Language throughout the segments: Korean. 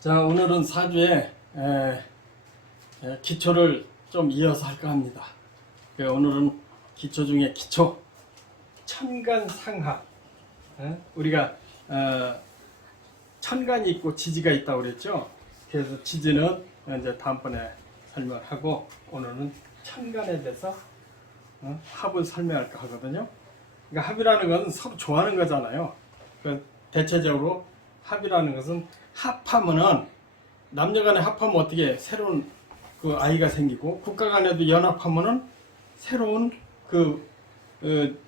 자, 오늘은 사주에 기초를 좀 이어서 할까 합니다. 오늘은 기초 중에 기초, 천간상학. 우리가 천간이 있고 지지가 있다고 그랬죠. 그래서 지지는 이제 다음번에 설명하고 오늘은 천간에 대해서 합을 설명할까 하거든요. 그러니까 합이라는 것은 서로 좋아하는 거잖아요. 대체적으로 합이라는 것은 합하면은 남녀간에 합하면 어떻게 새로운 그 아이가 생기고 국가 간에도 연합하면은 새로운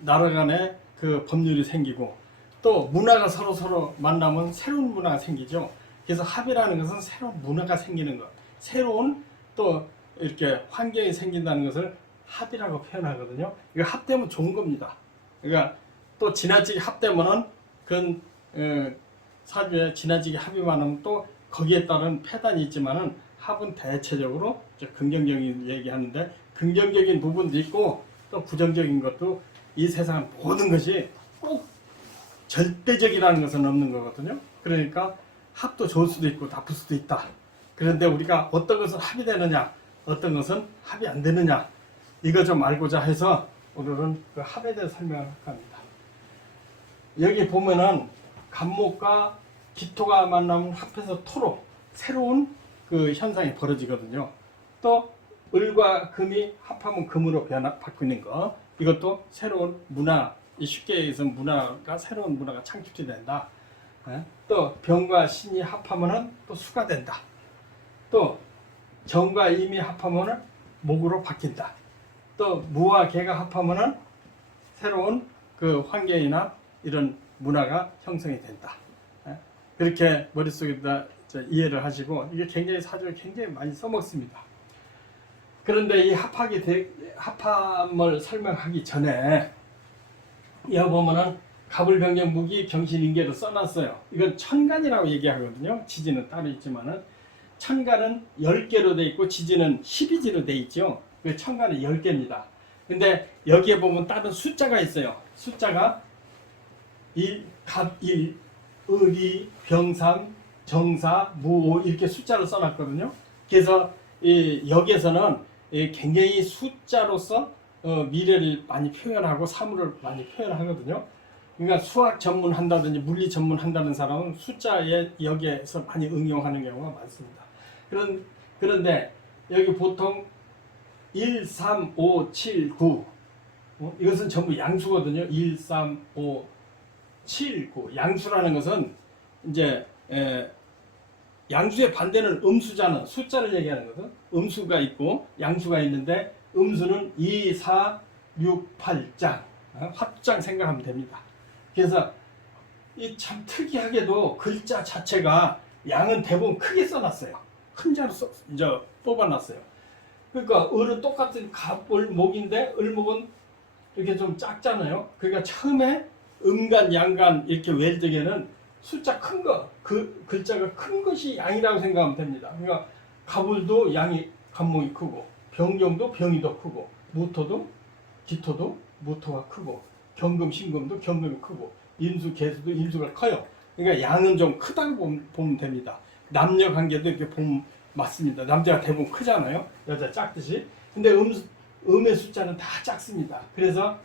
나라 간에 그 법률이 생기고 또 문화가 서로 만나면 새로운 문화가 생기죠. 그래서 합이라는 것은 새로운 문화가 생기는 것, 새로운 또 이렇게 환경이 생긴다는 것을 합이라고 표현하거든요. 이거 합되면 좋은 겁니다. 그러니까 또 지나치게 합되면은 그건 사주에 지나치게 합이 많으면 또 거기에 따른 폐단이 있지만은 합은 대체적으로 긍정적인 얘기하는데 긍정적인 부분도 있고 또 부정적인 것도 이 세상 모든 것이 꼭 절대적이라는 것은 없는 거거든요. 그러니까 합도 좋을 수도 있고 나쁠 수도 있다. 그런데 우리가 어떤 것은 합이 되느냐, 어떤 것은 합이 안 되느냐, 이거 좀 알고자 해서 오늘은 그 합에 대해서 설명을 합니다. 여기 보면은 간목과 기토가 만나면 합해서 토로 새로운 그 현상이 벌어지거든요. 또 을과 금이 합하면 금으로 바뀌는 거, 이것도 새로운 문화, 쉽게 얘기해서 문화가 새로운 문화가 창출이 된다. 또 병과 신이 합하면은 또 수가 된다. 또 정과 임이 합하면은 목으로 바뀐다. 또 무와 개가 합하면은 새로운 그 환경이나 이런 문화가 형성이 된다. 그렇게 머릿속에다 이해를 하시고, 이게 굉장히 사주를 굉장히 많이 써먹습니다. 그런데 이 합함을 설명하기 전에 여기 보면은 갑을병정 무기 병신인계를 써놨어요. 이건 천간이라고 얘기하거든요. 지지는 따로 있지만은 천간은 10개로 돼 있고 지지는 12지로 돼 있죠. 그 천간은 10개입니다. 근데 여기에 보면 다른 숫자가 있어요. 숫자가 1, 갑 1, 을이, 병삼, 정사, 무오 이렇게 숫자로 써놨거든요. 그래서 여기에서는 굉장히 숫자로서 미래를 많이 표현하고 사물을 많이 표현하거든요. 그러니까 수학 전문한다든지 물리 전문한다는 사람은 숫자에 여기에서 많이 응용하는 경우가 많습니다. 그런데 여기 보통 1, 3, 5, 7, 9 이것은 전부 양수거든요. 1, 3, 5, 7, 9 양수라는 것은 이제 양수의 반대는 음수자는 숫자를 얘기하는 것은 음수가 있고 양수가 있는데 음수는 2, 4, 6, 8장 합장 생각하면 됩니다. 그래서 이 참 특이하게도 글자 자체가 양은 대부분 크게 써놨어요. 큰 자로 이제 뽑아놨어요. 그러니까 을은 똑같은 갑을 목인데 을목은 이렇게 좀 작잖아요. 그러니까 처음에 음간, 양간 이렇게 외적에는 숫자 큰 거, 그 글자가 큰 것이 양이라고 생각하면 됩니다. 그러니까 갑을도 양이 간목이 크고 병정도 병이 더 크고 무토도 기토도 무토가 크고 경금, 신금도 경금이 크고 임수, 개수도 임수가 커요. 그러니까 양은 좀 크다고 보면 됩니다. 남녀 관계도 이렇게 보면 맞습니다. 남자가 대부분 크잖아요. 여자 작듯이. 근데 음의 숫자는 다 작습니다. 그래서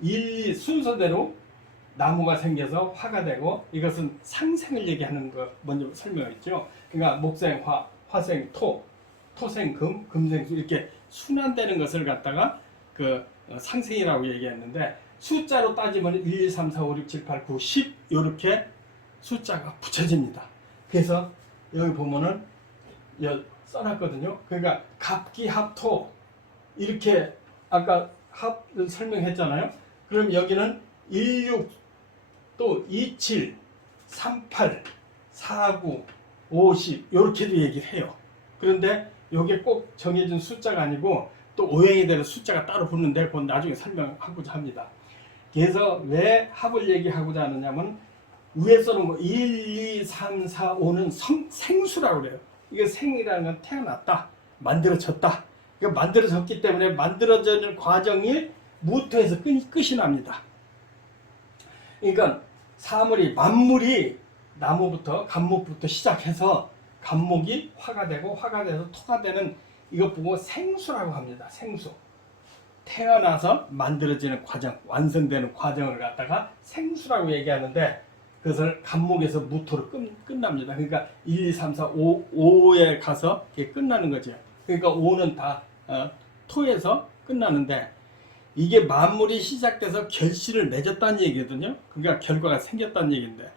1, 2 순서대로 나무가 생겨서 화가 되고, 이것은 상생을 얘기하는 거 먼저 설명했죠. 그러니까 목생 화, 화생 토, 토생 금, 금생 수 이렇게 순환되는 것을 갖다가 그 상생이라고 얘기했는데, 숫자로 따지면 1, 2, 3, 4, 5, 6, 7, 8, 9, 10 이렇게 숫자가 붙여집니다. 그래서 여기 보면은 써놨거든요. 그러니까 갑기합토 이렇게 아까 합을 설명했잖아요. 그럼 여기는 16 또 27, 38, 49, 50 이렇게도 얘기를 해요. 그런데 이게 꼭 정해진 숫자가 아니고 또 오행에 대한 숫자가 따로 붙는데 그건 나중에 설명하고자 합니다. 그래서 왜 합을 얘기하고자 하느냐면 위에서는 뭐 1, 2, 3, 4, 5는 생수라고 그래요. 이게 생이라는 건 태어났다, 만들어졌다. 그러니까 만들어졌기 때문에 만들어지는 과정이 무토에서 끝이 납니다. 그러니까 만물이 나무부터 간목부터 시작해서 간목이 화가 되고 화가 돼서 토가 되는 이것 보고 생수라고 합니다. 생수. 태어나서 만들어지는 과정, 완성되는 과정을 갖다가 생수라고 얘기하는데 그것을 간목에서 무토로 끝납니다. 그러니까 1, 2, 3, 4, 5에 가서 이게 끝나는 거죠. 그러니까 5는 다 토에서 끝나는데 이게 만물이 시작돼서 결실을 맺었다는 얘기거든요. 그러니까 결과가 생겼다는 얘기인데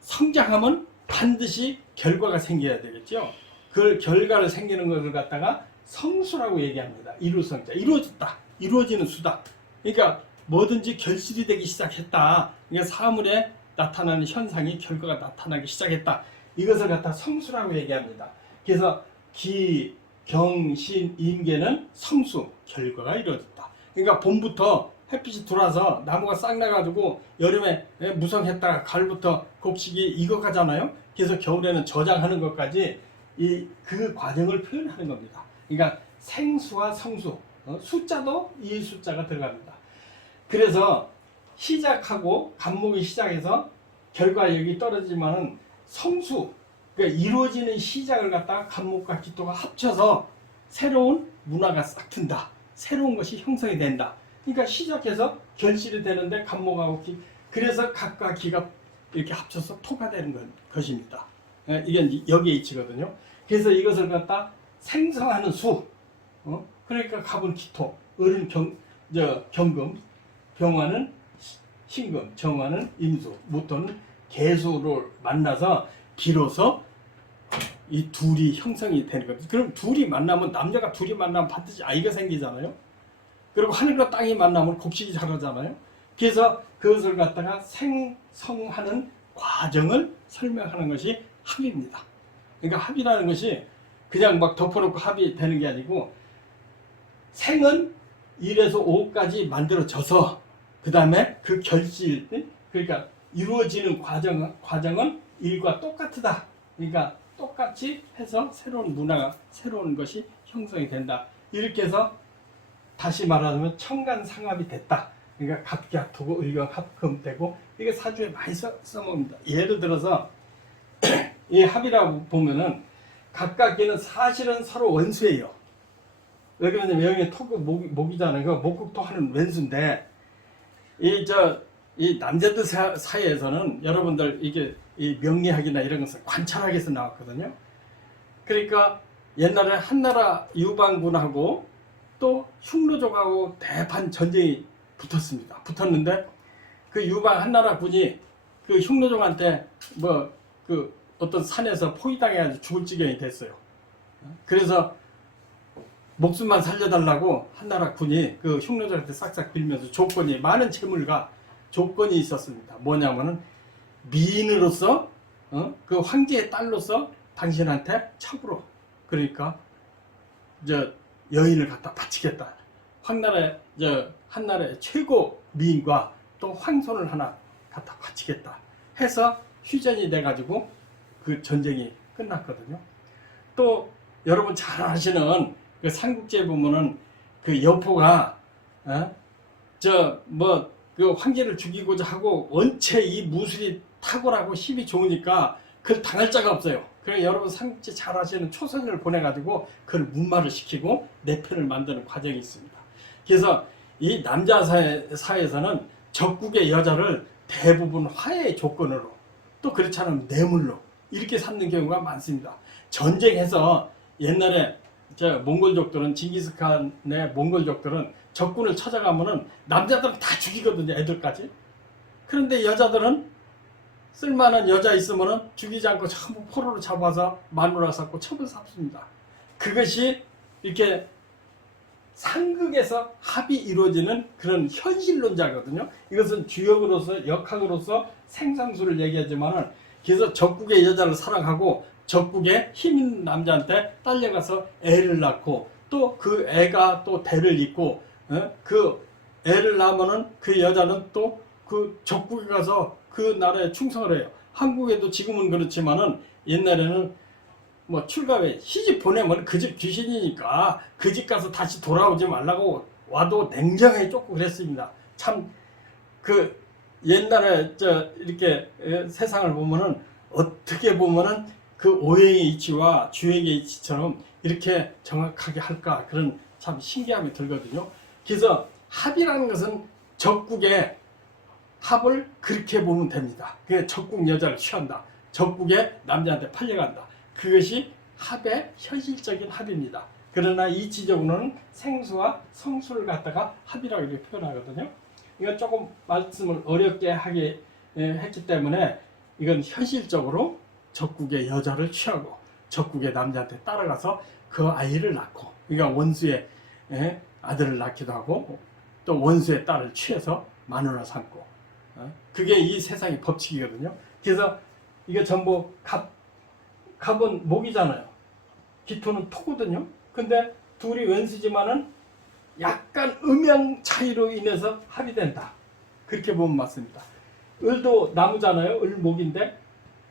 성장하면 반드시 결과가 생겨야 되겠죠. 그 결과를 생기는 것을 갖다가 성수라고 얘기합니다. 이루성자, 이루어졌다, 이루어지는 수다. 그러니까 뭐든지 결실이 되기 시작했다. 그러니까 사물에 나타나는 현상이 결과가 나타나기 시작했다. 이것을 갖다 성수라고 얘기합니다. 그래서 기, 경, 신, 임계는 성수, 결과가 이루어졌다. 그러니까 봄부터 햇빛이 들어와서 나무가 싹 나가지고 여름에 무성했다가 가을부터 곡식이 익어가잖아요. 그래서 겨울에는 저장하는 것까지 그 과정을 표현하는 겁니다. 그러니까 생수와 성수, 숫자도 이 숫자가 들어갑니다. 그래서 시작하고 간목이 시작해서 결과력이 떨어지지만은 성수, 그러니까 이루어지는 시작을 갖다가 간목과 기토가 합쳐서 새로운 문화가 싹 튼다. 새로운 것이 형성이 된다. 그러니까 시작해서 결실이 되는데 간목하고 기, 그래서 각과 기가 이렇게 합쳐서 토가 되는 것입니다. 이게 여기에 이치거든요. 그래서 이것을 갖다 생성하는 수, 그러니까 갑은 기토, 을은 경금, 병화는 신금, 정화는 임수, 무토는 개수를 만나서 비로소 이 둘이 형성이 되는 거죠. 그럼 둘이 만나면 남녀가 둘이 만나면 반드시 아이가 생기잖아요. 그리고 하늘과 땅이 만나면 곡식이 자라잖아요. 그래서 그것을 갖다가 생성하는 과정을 설명하는 것이 합입니다. 그러니까 합이라는 것이 그냥 막 덮어놓고 합이 되는 게 아니고 생은 1에서 5까지 만들어져서 그 다음에 그 결실, 그러니까 이루어지는 과정은 1과 똑같다. 그러니까 똑같이 해서 새로운 문화가, 새로운 것이 형성이 된다. 이렇게 해서 다시 말하자면 청간상합이 됐다. 그러니까 갑기합토고 을경합금되고 이게 사주에 많이 써먹습니다. 예를 들어서 이 합이라고 보면은 각각기는 사실은 서로 원수예요. 왜 그러냐면 여기 토그 목이잖아요. 그 목국토 하는 왼수인데 이 남자들 사이에서는 여러분들 이게 이 명리학이나 이런 것은 관찰학에서 나왔거든요. 그러니까 옛날에 한나라 유방군하고 또 흉노족하고 대판 전쟁이 붙었는데 그 유방 한나라 군이 그 흉노족한테 그 어떤 산에서 포위당해가지고 죽을 지경이 됐어요. 그래서 목숨만 살려달라고 한나라 군이 그 흉노족한테 싹싹 빌면서 많은 재물과 조건이 있었습니다. 뭐냐면은 미인으로서 그 황제의 딸로서 당신한테 첩으로 그러니까 여인을 갖다 바치겠다. 한나라의 최고 미인과 또 황손을 하나 갖다 바치겠다 해서 휴전이 돼가지고 그 전쟁이 끝났거든요. 또 여러분 잘 아시는 그 삼국지에 보면은 그 여포가 그 황제를 죽이고자 하고 원체 이 무술이 탁월하고 힘이 좋으니까 그걸 당할 자가 없어요. 그래서 여러분 삼국지 잘 아시는 초선을 보내가지고 그걸 문마를 시키고 내 편을 만드는 과정이 있습니다. 그래서 이 남자 사회에서는 적국의 여자를 대부분 화해의 조건으로 또 그렇지 않으면 뇌물로 이렇게 삼는 경우가 많습니다. 전쟁해서 옛날에 몽골족들은 징기스칸의 몽골족들은 적군을 찾아가면은 남자들은 다 죽이거든요. 애들까지. 그런데 여자들은 쓸만한 여자 있으면은 죽이지 않고 전부 포로로 잡아서 마누라 삼고 첩을 삼습니다. 그것이 이렇게 상극에서 합이 이루어지는 그런 현실론자거든요. 이것은 주역으로서 역학으로서 생상수를 얘기하지만은 그래서 적국의 여자를 사랑하고 적국의 힘 있는 남자한테 딸려가서 애를 낳고 또 그 애가 또 대를 잇고 그 애를 낳으면은 그 여자는 또 그 적국에 가서 그 나라에 충성을 해요. 한국에도 지금은 그렇지만은 옛날에는 출가회 시집 보내면 그 집 귀신이니까 그 집 가서 다시 돌아오지 말라고 와도 냉정하게 쫓고 그랬습니다. 참 그 옛날에 이렇게 세상을 보면은 어떻게 보면은 그 오행의 이치와 주행의 이치처럼 이렇게 정확하게 할까 그런 참 신기함이 들거든요. 그래서 합이라는 것은 적국의 합을 그렇게 보면 됩니다. 그 적국 여자를 취한다. 적국의 남자한테 팔려간다. 그것이 합의 현실적인 합입니다. 그러나 이치적으로는 생수와 성수를 갖다가 합이라고 이렇게 표현하거든요. 이건 조금 말씀을 어렵게 하게 했기 때문에 이건 현실적으로 적국의 여자를 취하고 적국의 남자한테 따라가서 그 아이를 낳고, 그러니까 원수의 아들을 낳기도 하고 또 원수의 딸을 취해서 마누라 삼고, 그게 이 세상의 법칙이거든요. 그래서 이게 전부 갑은 목이잖아요. 기토는 토거든요. 근데 둘이 원수지만은 약간 음양 차이로 인해서 합이 된다. 그렇게 보면 맞습니다. 을도 나무잖아요. 을목인데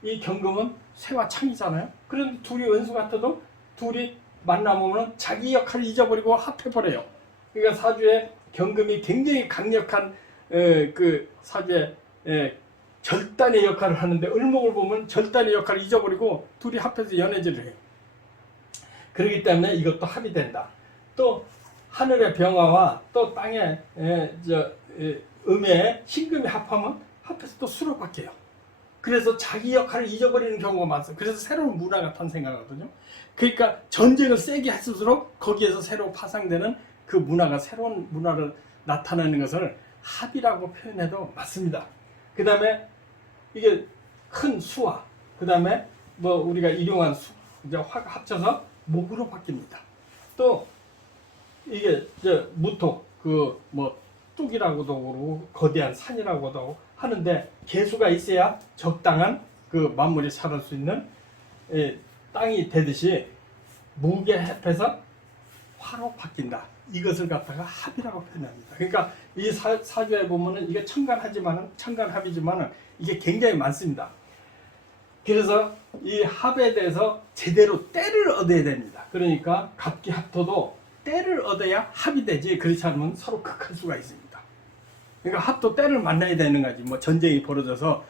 이 경금은 새와 창이잖아요. 그런데 둘이 원수 같아도 둘이 만나면 자기 역할을 잊어버리고 합해버려요. 그러니까 사주에 경금이 굉장히 강력한 그 사주에 절단의 역할을 하는데, 을목을 보면 절단의 역할을 잊어버리고 둘이 합해서 연애질을 해요. 그렇기 때문에 이것도 합이 된다. 또 하늘의 병화와 또 땅의 음의 신금이 합하면 합해서 또 수로 바뀌어요. 그래서 자기 역할을 잊어버리는 경우가 많아요. 그래서 새로운 문화가 탄생하거든요. 그러니까 전쟁을 세게 할수록 거기에서 새로 파생되는 그 문화가 새로운 문화를 나타내는 것을 합이라고 표현해도 맞습니다. 그 다음에 이게 큰 수와 그 다음에 뭐 우리가 일용한 수, 이제 화가 합쳐서 목으로 바뀝니다. 또 이게 무토 그 뭐 뚝이라고도 그러고 거대한 산이라고도 하는데, 개수가 있어야 적당한 그 만물이 자랄 수 있는 땅이 되듯이 무게 합해서 화로 바뀐다. 이것을 갖다가 합이라고 표현합니다. 그러니까 이 사주에 보면은 이게 천간합이지만은 이게 굉장히 많습니다. 그래서 이 합에 대해서 제대로 때를 얻어야 됩니다. 그러니까 갑기 합토도 때를 얻어야 합이 되지, 그렇지 않으면 서로 극할 수가 있습니다. 그러니까 합도 때를 만나야 되는 거지. 뭐 전쟁이 벌어져서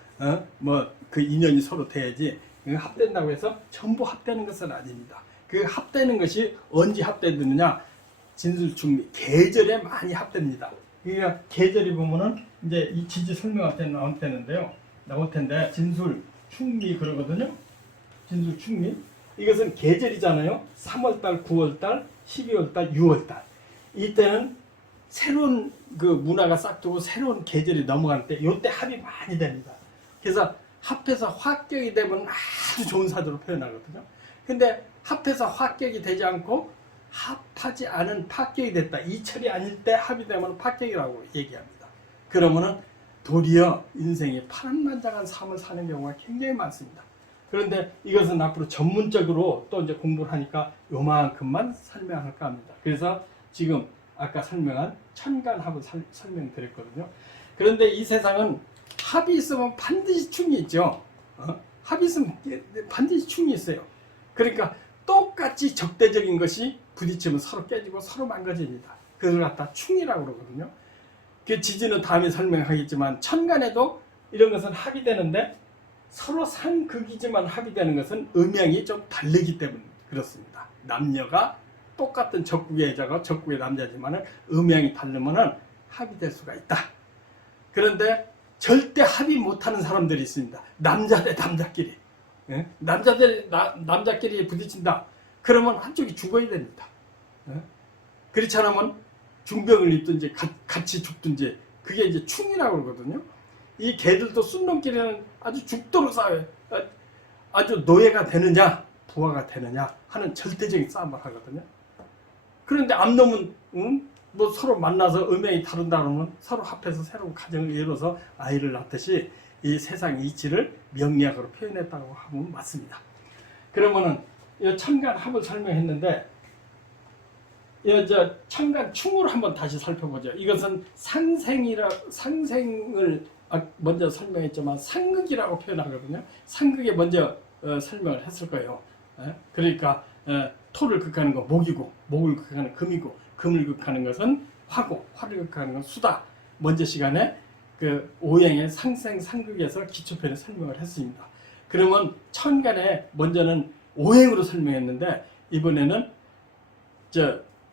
뭐 그 인연이 서로 돼야지 합된다고 해서 전부 합되는 것은 아닙니다. 그 합되는 것이 언제 합되느냐, 진술충미 계절에 많이 합됩니다. 그러니까 계절이 보면은 이제 이 지지 설명할 때 나올 텐데 진술 충미 그러거든요. 진술 충미, 이것은 계절이잖아요. 3월달, 9월달, 12월달, 6월달. 이때는 새로운 그 문화가 싹 들고 새로운 계절이 넘어갈 때, 이때 합이 많이 됩니다. 그래서 합해서 화격이 되면 아주 좋은 사주로 표현하거든요. 근데 합해서 화격이 되지 않고 합하지 않은 파격이 됐다, 이철이 아닐 때 합이 되면 파격이라고 얘기합니다. 그러면은 도리어 인생이 파란만장한 삶을 사는 경우가 굉장히 많습니다. 그런데 이것은 앞으로 전문적으로 또 이제 공부를 하니까 요만큼만 설명할까 합니다. 그래서 지금 아까 설명한 천간합을 설명드렸거든요. 그런데 이 세상은 합이 있으면 반드시 충이 있죠. 합이 있으면 반드시 충이 있어요. 그러니까 똑같이 적대적인 것이 부딪히면 서로 깨지고 서로 망가집니다. 그걸 갖다 충이라고 그러거든요. 그 지지는 다음에 설명하겠지만 천간에도 이런 것은 합이 되는데, 서로 상극이지만 합이 되는 것은 음양이 좀 다르기 때문에 그렇습니다. 남녀가 똑같은 적국의 여자가 적국의 남자지만 음양이 다르면 합이 될 수가 있다. 그런데 절대 합의 못하는 사람들이 있습니다. 남자 대 남자끼리. 남자끼리 부딪힌다. 그러면 한쪽이 죽어야 됩니다. 그렇지 않으면 중병을 입든지 같이 죽든지, 그게 이제 충이라고 그러거든요. 이 개들도 순놈끼리는 아주 죽도록 싸워요. 아주 노예가 되느냐 부하가 되느냐 하는 절대적인 싸움을 하거든요. 그런데 암놈은 뭐 서로 만나서 음양이 다른다 그러면 서로 합해서 새로운 가정을 이뤄서 아이를 낳듯이 이 세상의 이치를 명리학으로 표현했다고 하면 맞습니다. 그러면은 이 천간합을 설명했는데, 천간충으로 한번 다시 살펴보죠. 이것은 상생을 먼저 설명했지만 상극이라고 표현하거든요. 상극에 먼저 설명을 했을 거예요. 그러니까 토를 극하는 건 목이고, 목을 극하는 금이고, 금을 극하는 것은 화고, 화를 극하는 건 수다. 먼저 시간에 그 오행의 상생 상극에서 기초편에 설명을 했습니다. 그러면 천간에 먼저는 오행으로 설명했는데 이번에는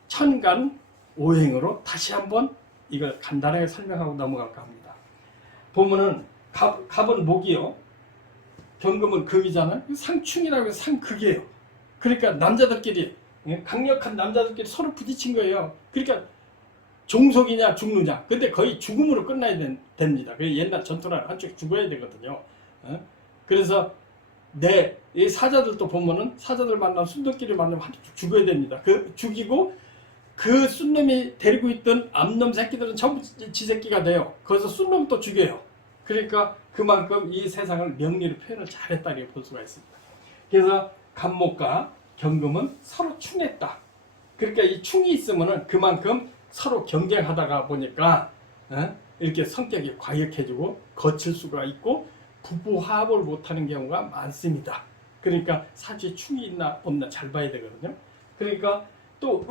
천간 오행으로 다시 한번 이걸 간단하게 설명하고 넘어갈까 합니다. 보면은 갑은 목이요. 경금은 금이잖아요. 상충이라고 해서 상극이에요. 그러니까 남자들끼리 강력한 남자들끼리 서로 부딪힌 거예요. 그러니까 종속이냐 죽느냐. 근데 거의 죽음으로 끝나야 됩니다. 옛날 전투는 한쪽 죽어야 되거든요. 그래서 이 사자들도 보면은 사자들 만나면 순놈끼리 만나면 한쪽 죽어야 됩니다. 죽이고 그 순놈이 데리고 있던 암놈 새끼들은 전부 지 새끼가 돼요. 거기서 순놈 또 죽여요. 그러니까 그만큼 이 세상을 명리로 표현을 잘했다 이렇게 볼 수가 있습니다. 그래서 갑목과 경금은 서로 충했다. 그러니까 이 충이 있으면은 그만큼 서로 경쟁하다가 보니까 이렇게 성격이 과격해지고 거칠 수가 있고 부부화합을 못하는 경우가 많습니다. 그러니까 사주에 충이 있나 없나 잘 봐야 되거든요. 그러니까 또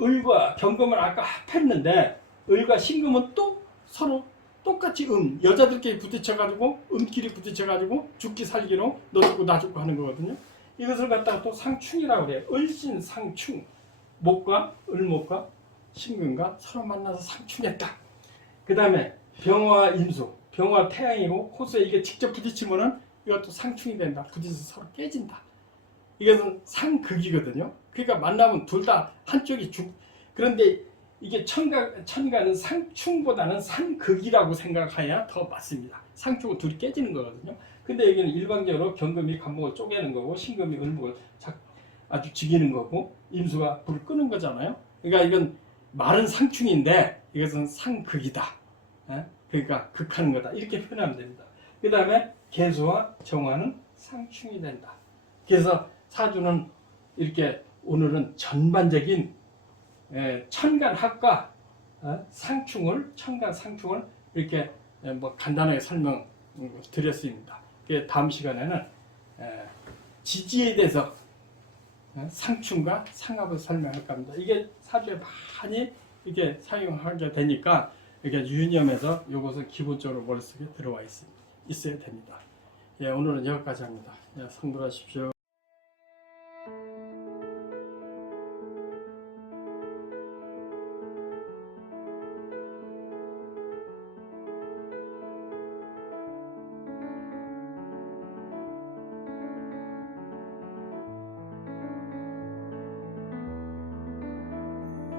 을과 경금을 아까 합했는데 을과 신금은 또 서로 똑같이 여자들끼리 부딪혀가지고 음끼리 부딪혀가지고 죽기 살기로 너 죽고 나 죽고 하는 거거든요. 이것을 갖다가 또 상충이라고 그래요. 을신상충. 목과 을목과 신금과 서로 만나서 상충했다. 그 다음에 병화와 임수. 병화 태양이고 호수에 이게 직접 부딪히면은 이것도 상충이 된다. 부딪혀서 서로 깨진다. 이것은 상극이거든요. 그러니까 만나면 둘 다 한쪽이 그런데 이게 천간은 상충보다는 상극이라고 생각해야 더 맞습니다. 상충은 둘이 깨지는 거거든요. 근데 여기는 일반적으로 경금이 갑목을 쪼개는 거고 신금이 을목을 아주 죽이는 거고 임수가 불을 끄는 거잖아요. 그러니까 이건 말은 상충인데 이것은 상극이다. 그러니까 극하는 거다. 이렇게 표현하면 됩니다. 그 다음에 계수와 정화는 상충이 된다. 그래서 사주는 이렇게 오늘은 전반적인 천간합과 천간 상충을 이렇게 뭐 간단하게 설명드렸습니다. 다음 시간에는 지지에 대해서 상충과 상합을 설명할까 합니다. 이게 사주에 많이 이렇게 사용하게 되니까 이렇게 유념해서 이것은 기본적으로 머릿속에 들어와 있어야 됩니다. 오늘은 여기까지 합니다. 성불하십시오.